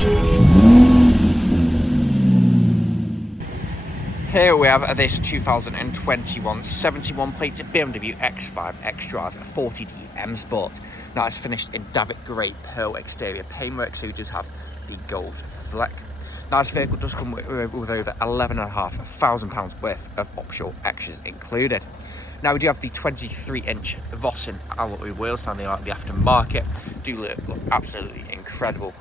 Here we have this 2021 71 plate BMW X5 XDRIVE40D M Sport. Now it's finished in Davitt Grey Pearl exterior paintwork, so you just have the gold fleck. Now this vehicle does come with over £11,500 worth of optional extras included. Now we do have the 23-inch Vossen alloy wheels, now they are the aftermarket, do look absolutely incredible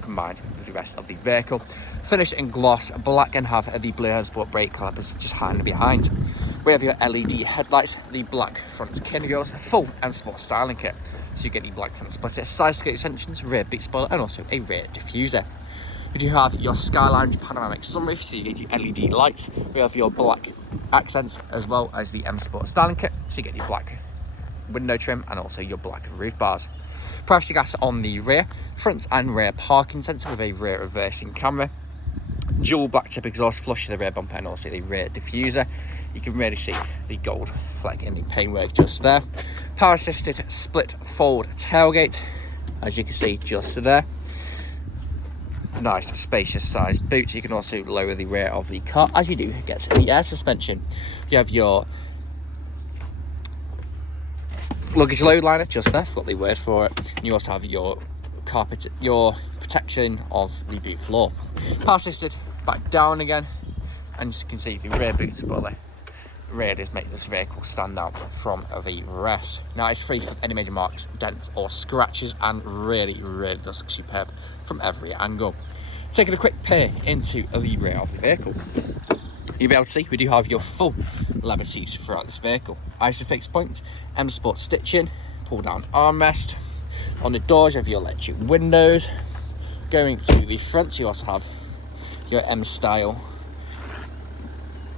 combined with the rest of the vehicle. Finished in gloss black and have the blue sport brake calipers just hiding behind. We have your LED headlights, the black front kin grills, full M Sport styling kit. So you get the black front splitter, side skirt extensions, rear boot spoiler and also a rear diffuser. We do have your Skyline panoramic sunroof, so you get your LED lights. We have your black accents as well as the M Sport styling kit, so you get your black window trim and also your black roof bars. Privacy glass on the rear, front and rear parking sensor with a rear reversing camera, dual black tip exhaust flush to the rear bumper and also the rear diffuser. You can really see the gold fleck in the paintwork just there. Power assisted split fold tailgate, as you can see just there. Nice spacious size boot. You can also lower the rear of the car as you do get the air suspension. You have your luggage load liner just there, forgot the word for it. And you also have your carpet, your protection of the boot floor. Power assisted back down again, and as you can see the rear boot spoiler really does make this vehicle stand out from the rest. Now it's free from any major marks, dents or scratches, and really does look superb from every angle. Taking a quick peer into the rear of the vehicle, you'll be able to see we do have your full leather seats throughout this vehicle. Isofix point, M Sport stitching, pull down armrest. On the doors you have your electric windows. Going to the front you also have your M style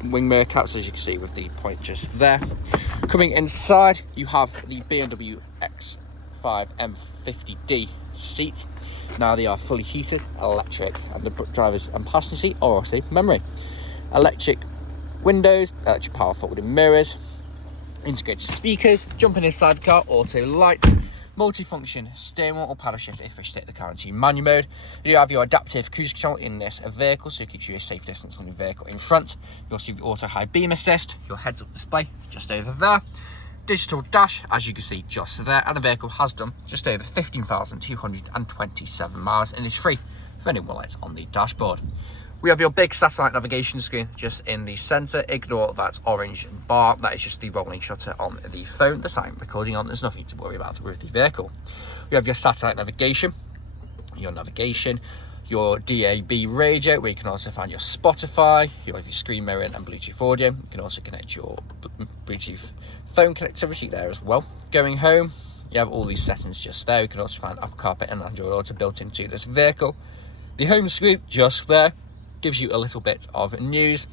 wing mirror caps, as you can see with the point just there. Coming inside you have the BMW X5 M50D seat. Now they are fully heated, electric, and the driver's and passenger seat are also memory. Electric windows, electric power folding mirrors, integrated speakers, jumping inside the car, auto lights, multifunction steering wheel or paddle shift if we stick the car into manual mode. You have your adaptive cruise control in this vehicle, so it keeps you a safe distance from the vehicle in front. You also have your auto high beam assist, your heads up display just over there, digital dash as you can see just there, and the vehicle has done just over 15,227 miles and is free of any more lights on the dashboard. We have your big satellite navigation screen just in the centre. Ignore that orange bar, that is just the rolling shutter on the phone. The sign recording on, there's nothing to worry about with the vehicle. We have your satellite navigation, your DAB radio, where you can also find your Spotify, your screen mirroring and Bluetooth audio. You can also connect your Bluetooth phone connectivity there as well. Going home, you have all these settings just there. You can also find Apple CarPlay and Android Auto built into this vehicle. The home screen just there gives you a little bit of news,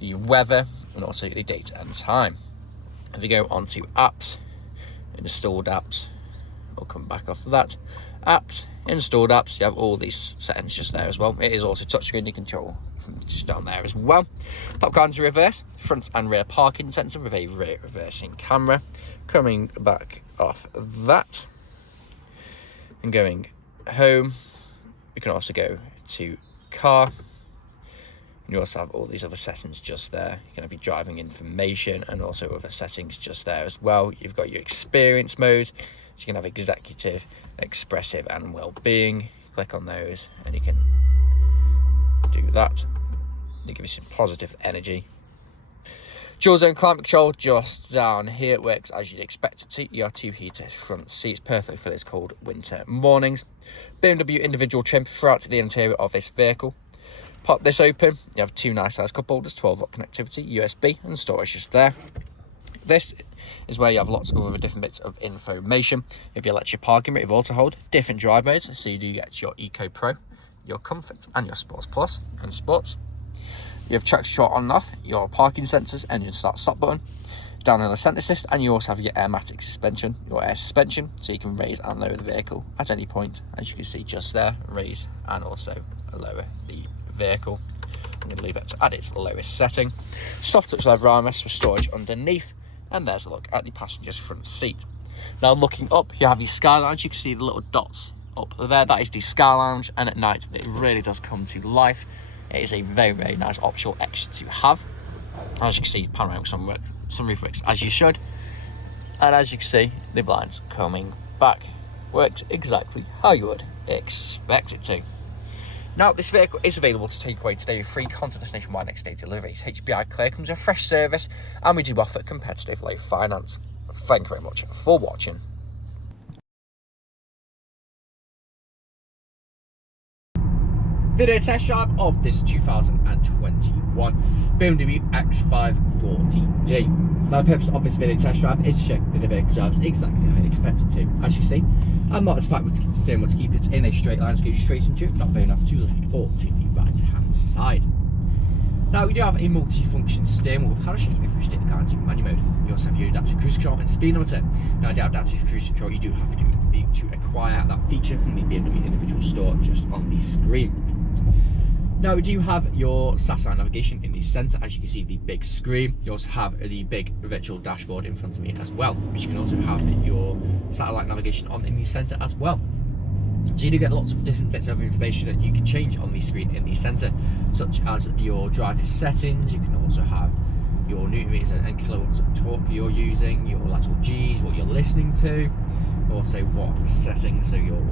the weather, and also the date and time. If you go onto apps, installed apps, we'll come back off of that. Apps, installed apps, you have all these settings just there as well. It is also touchscreen, you control from just down there as well. Pop car into reverse, front and rear parking sensor with a rear reversing camera. Coming back off that and going home, you can also go to car. And you also have all these other settings just there. You can have your driving information and also other settings just there as well. You've got your experience modes, so you can have executive, expressive and well-being. Click on those and you can do that. They give you some positive energy. Dual zone climate control just down here. It works as you'd expect it to. You have two heated front seats, perfect for those cold winter mornings. BMW individual trim throughout the interior of this vehicle. Pop this open, you have two nice size cup holders, 12-volt connectivity, USB and storage just there. This is where you have lots of other different bits of information. You have your electric parking brake with auto hold, different drive modes, so you do get your Eco Pro, your Comfort and your Sports Plus and Sports. You have traction control on and off, your parking sensors, engine start stop button, down on the centre assist, and you also have your Airmatic suspension, your air suspension, so you can raise and lower the vehicle at any point, as you can see just there, raise and also lower the vehicle. I'm going to leave it at its lowest setting. Soft touch leather armrest with storage underneath, and there's a look at the passenger's front seat. Now looking up, you have your skylights. You can see the little dots up there, that is the Sky Lounge, and at night it really does come to life. It is a very, very nice optional extra to have. As you can see, panoramic sunroof works as you should, and as you can see, the blinds coming back works exactly how you would expect it to. Now, this vehicle is available to take away today with free contactless nationwide next day delivery. It's HBI clear, comes with a fresh service, and we do offer competitive low finance. Thank you very much for watching. Video test drive of this 2021 BMW X540D. Now, the purpose of this video test drive is to show that the vehicle drives exactly how you expect it to. As you see, I'm not as backward to steering wheel to keep it in a straight line, so go straight into it, not very enough to the left or to the right hand side. Now, we do have a multi-function steering wheel with paddle shift if we stick the car into manual mode. We also have your adaptive cruise control and speed limiter. Now, the adaptive cruise control, you do have to acquire that feature from the BMW individual store just on the screen. Now, we do have your satellite navigation in the centre, as you can see, the big screen. You also have the big virtual dashboard in front of me as well, which you can also have your satellite navigation on in the centre as well. So you do get lots of different bits of information that you can change on the screen in the centre, such as your driver's settings. You can also have your newton meters and kilowatts of torque you're using, your lateral G's, what you're listening to, also what settings, so your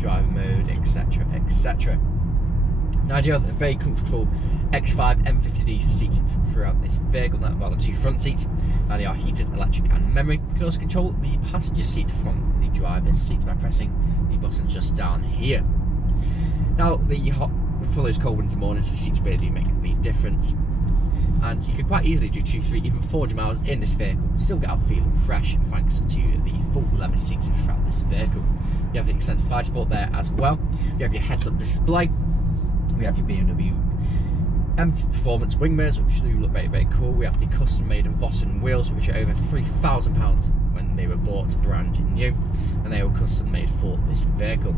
driver mode, etc, etc. Now, I do have a very comfortable X5 M50D seats throughout this vehicle. Now, well, the two front seats, they are heated, electric and memory. You can also control the passenger seat from the driver's seat by pressing the button just down here. Now, for those cold winter mornings, the seats really do make the difference. And you can quite easily do 2, 3, even 400 miles in this vehicle, still get out feeling fresh thanks to the full leather seats throughout this vehicle. You have the extended 5-sport there as well. You have your heads-up display. We have your BMW M Performance wing mirrors, which do look very, very cool. We have the custom-made Vossen wheels, which are over £3,000 when they were bought brand new, and they were custom-made for this vehicle.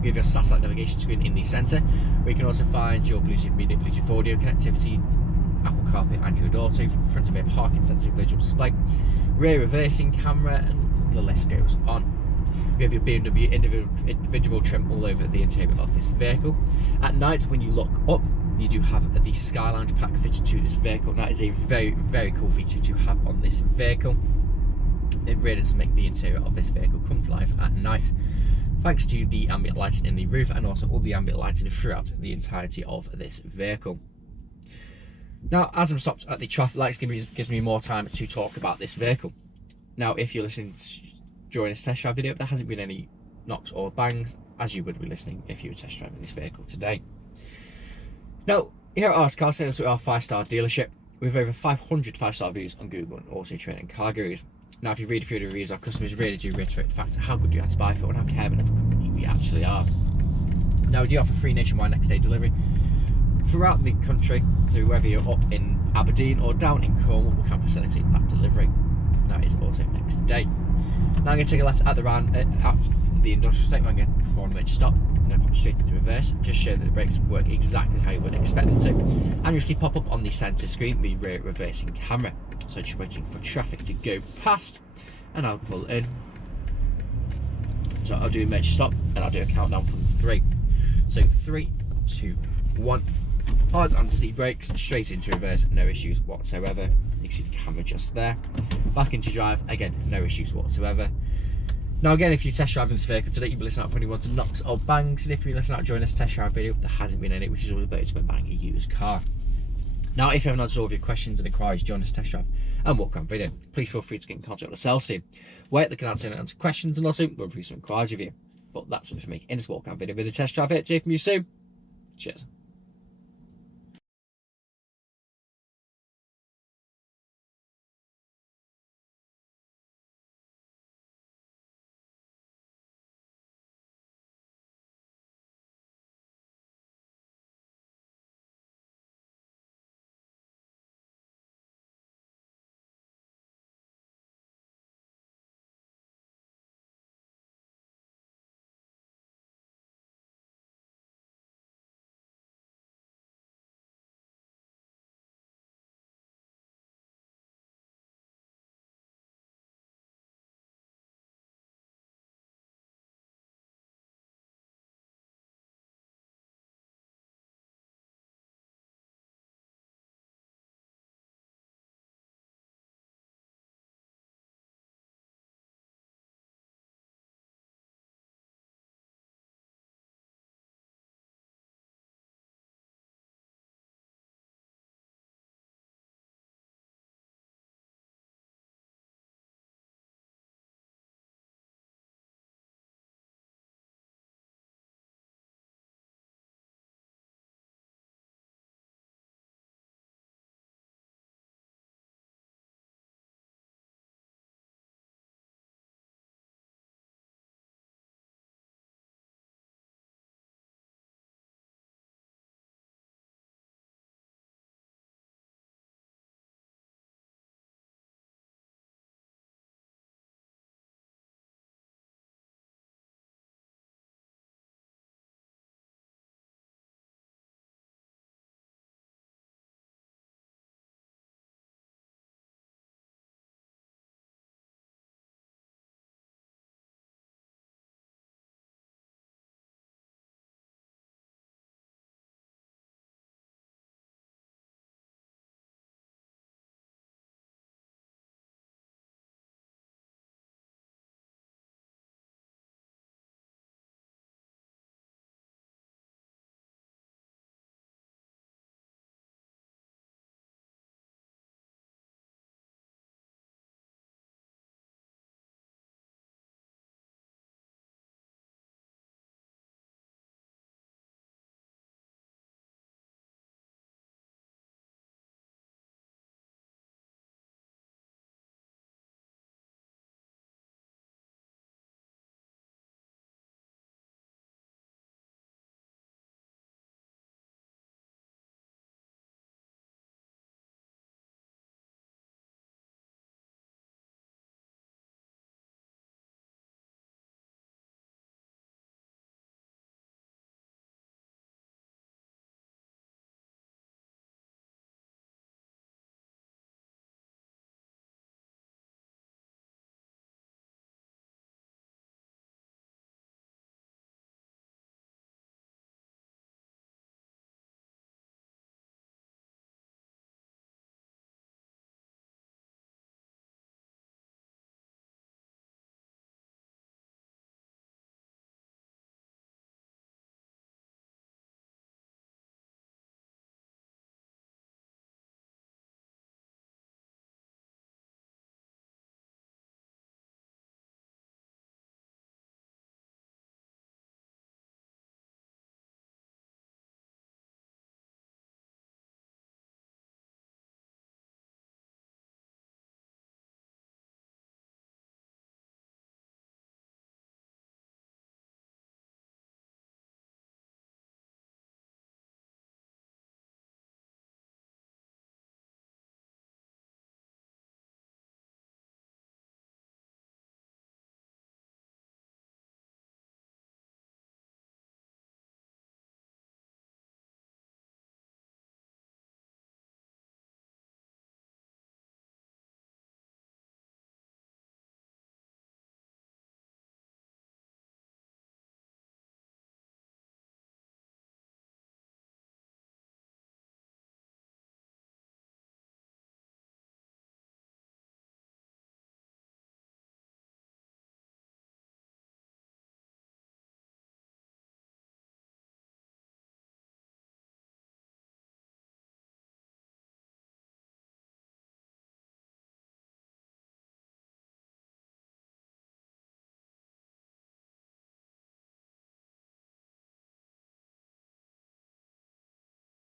We have your satellite navigation screen in the centre, where you can also find your Bluetooth media, Bluetooth audio connectivity, Apple CarPlay, Android Auto, front and rear parking sensor, visual display, rear reversing camera, and the list goes on. We have your BMW individual trim all over the interior of this vehicle. At night, when you look up, you do have the Sky Lounge pack fitted to this vehicle. That is a very, very cool feature to have on this vehicle. It really does make the interior of this vehicle come to life at night, thanks to the ambient lighting in the roof and also all the ambient lighting throughout the entirety of this vehicle. Now, as I'm stopped at the traffic lights, gives me more time to talk about this vehicle. Now, if you're listening during this test drive video, there hasn't been any knocks or bangs, as you would be listening if you were test driving this vehicle today. Now, here at Ars Car Sales, we are a 5-star dealership with over 500 5-star reviews on Google and Autotrader and Car Gurus. Now, if you read through the reviews, our customers really do reiterate the fact of how good you have to buy for and how caring of a company we actually are. Now, we do offer free nationwide next day delivery throughout the country, so whether you're up in Aberdeen or down in Cornwall, we can facilitate that delivery. Now, it is also next day. Now I'm going to take a left at the industrial estate. I'm going to perform a major stop. I'm going to pop straight into reverse, just show that the brakes work exactly how you would expect them to. And you'll see pop up on the centre screen the rear reversing camera. So just waiting for traffic to go past, and I'll pull in. So I'll do a major stop, and I'll do a countdown from 3. So 3, 2, 1. Hard on the brakes, straight into reverse, no issues whatsoever. You can see the camera just there. Back into drive, again, no issues whatsoever. Now again, if you test driving this vehicle today, you'll be listening out for any ones knocks or bangs, and if you listen out during this test drive video, there hasn't been any, which is always better when buying a used car. Now, if you haven't answered all of your questions and inquiries during this test drive and walk around video, please feel free to get in contact with the sales team, where they can answer questions and also run through some inquiries with you. But that's it for me in this walk around video with the test drive. See you from you soon. Cheers.